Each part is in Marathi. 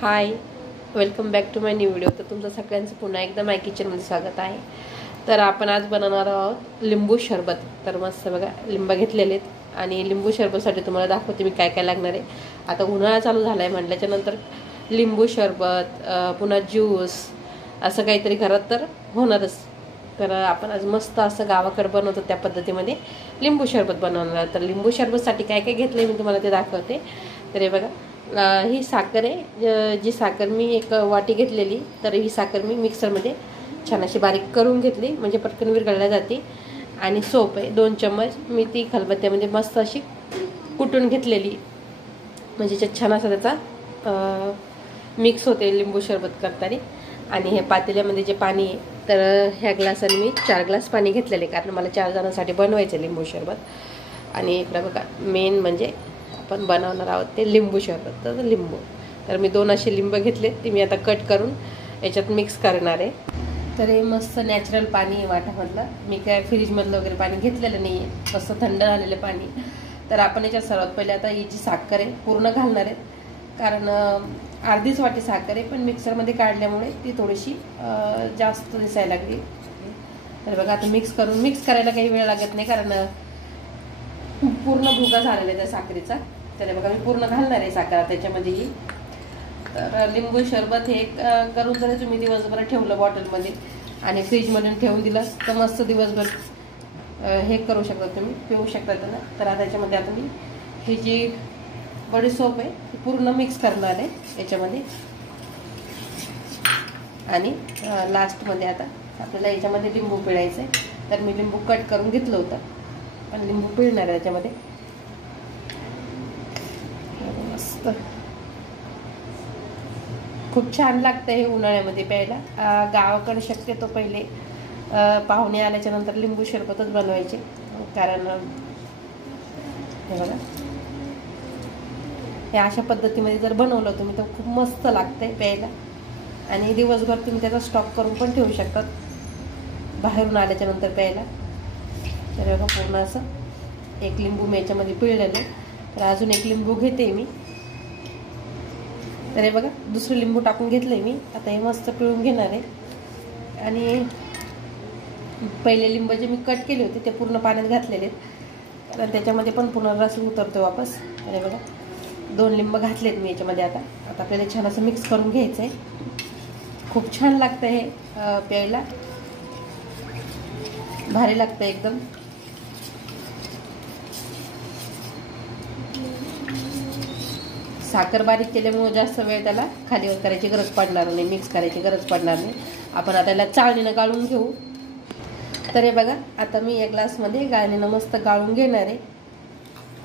High, welcome back to my new video. तर तुमचं सगळ्यांचं पुन्हा एकदा माय किचनमध्ये स्वागत आहे. तर आपण आज बनवणार आहोत लिंबू सरबत. तर मस्त बघा, लिंब घेतलेले आहेत आणि लिंबू सरबतसाठी तुम्हाला दाखवते मी काय काय लागणार आहे. आता उन्हाळा चालू झाला आहे म्हटल्याच्या नंतर लिंबू सरबत पुन्हा ज्यूस असं काहीतरी घरात तर होणारच. तर आपण आज मस्त असं गावाकडे बनवतो त्या पद्धतीमध्ये लिंबू सरबत बनवणार. तर लिंबू सरबतसाठी काय काय घेतलं आहे मी तुम्हाला ते दाखवते. तर हे बघा, ही साखर आहे. जी साखर मी एक वाटी घेतलेली, तर ही साखर मी मिक्सरमध्ये छान अशी बारीक करून घेतली म्हणजे पटकन विरघळल्या जाते. आणि सोप आहे 2 चम्मच, मी ती खलबत्त्यामध्ये मस्त अशी कुटून घेतलेली म्हणजे जे छान असा त्याचा मिक्स होते लिंबू सरबत करताना. आणि हे पातेल्यामध्ये जे पाणी आहे, तर ह्या ग्लासाने मी 4 ग्लास पाणी घेतलेले कारण मला 4 जणांसाठी बनवायचं लिंबू सरबत. आणि इकडं बघा, मेन म्हणजे आपण बनवणार आहोत ते लिंबू सरबत. तर लिंबू, तर मी 2 असे लिंब घेतले, ते मी आता कट करून याच्यात मिक्स करणार आहे. तर हे मस्त नॅचरल पाणी आहे वाटामधलं, मी काय फ्रीजमधलं वगैरे पाणी घेतलेलं नाही आहे, मस्त थंड झालेलं पाणी. तर आपण याच्यात सर्वात पहिले आता ही जी साखर आहे पूर्ण घालणार आहे, कारण अर्धीच वाटी साखर आहे पण मिक्सरमध्ये काढल्यामुळे ती थोडीशी जास्त दिसायला लागली. तर बघा, आता मिक्स करायला काही वेळ लागत नाही कारण पूर्ण भुगा झालेला आहे त्या साखरेचा. तर बघा, मी पूर्ण घालणार आहे साखर त्याच्यामध्येही. तर लिंबू सरबत हे करून जर तुम्ही दिवसभर ठेवलं बॉटलमध्ये आणि फ्रीजमध्ये ठेवून दिलं तर मस्त दिवसभर हे करू शकता, तुम्ही पिऊ शकता त्याला. तर आता त्याच्यामध्ये आता मी ही जी बडीशेप आहे ती पूर्ण मिक्स करणार आहे याच्यामध्ये. आणि लास्टमध्ये आता आपल्याला याच्यामध्ये लिंबू पिळायचं आहे. तर मी लिंबू कट करून घेतलं होतं, पण लिंबू पिळणार आहे त्याच्यामध्ये. मस्त खूप छान लागतं हे उन्हाळ्यामध्ये प्यायला. गावाकडे शक्यतो पहिले पाहुणे आल्याच्या नंतर लिंबू सरबतच बनवायचे, कारण हे बघा, हे अशा पद्धतीमध्ये जर बनवलं तुम्ही तर खूप मस्त लागतंय प्यायला. आणि दिवसभर तुम्ही त्याचा स्टॉक करून पण ठेवू शकतात बाहेरून आल्याच्या नंतर प्यायला. तर बघा, पूर्ण असं एक लिंबू मी याच्यामध्ये पिळलेलं. तर अजून एक लिंबू घेते मी. तर हे बघा, दुसरं लिंबू टाकून घेतलंय मी. आता हे मस्त पिळून घेणार आहे. आणि पहिले लिंब जे मी कट केले होते ते पूर्ण पाण्यात घातलेले, कारण त्याच्यामध्ये पण पूर्ण रस उतरतो वापस. आणि बघा, 2 लिंब घातलेत मी याच्यामध्ये. आता आपल्याला छान असं मिक्स करून घ्यायचं आहे. खूप छान लागतं हे प्यायला, भारी लागतं एकदम. साखर बारीक केल्यामुळे जास्त वेळ त्याला खाली वर करायची गरज पडणार नाही, मिक्स करायची गरज पडणार नाही. आपण आता त्याला चाळणीनं गाळून घेऊ. तर हे बघा, आता मी या ग्लासमध्ये गाळणीनं मस्त गाळून घेणार आहे.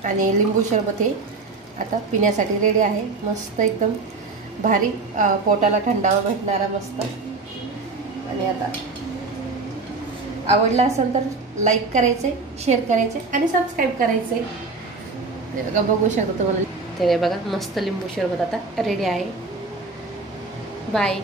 आणि लिंबू सरबत हे आता पिण्यासाठी रेडी आहे. मस्त एकदम भारी, पोटाला थंडावा भेटणारा मस्त. आणि आता आवडला असेल तर लाईक करायचे, शेअर करायचे आणि सबस्क्राईब करायचे. बघा, बघू शकता तुम्हाला. तर बघा, मस्त लिंबू सरबत आता रेडी आहे. बाय.